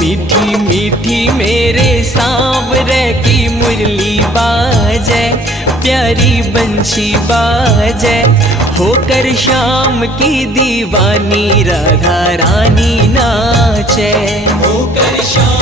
मीठी मीठी मेरे सांवरे की मुरली बाजे, प्यारी बंशी बाजे, होकर श्याम की दीवानी राधा रानी नाचे, होकर श्याम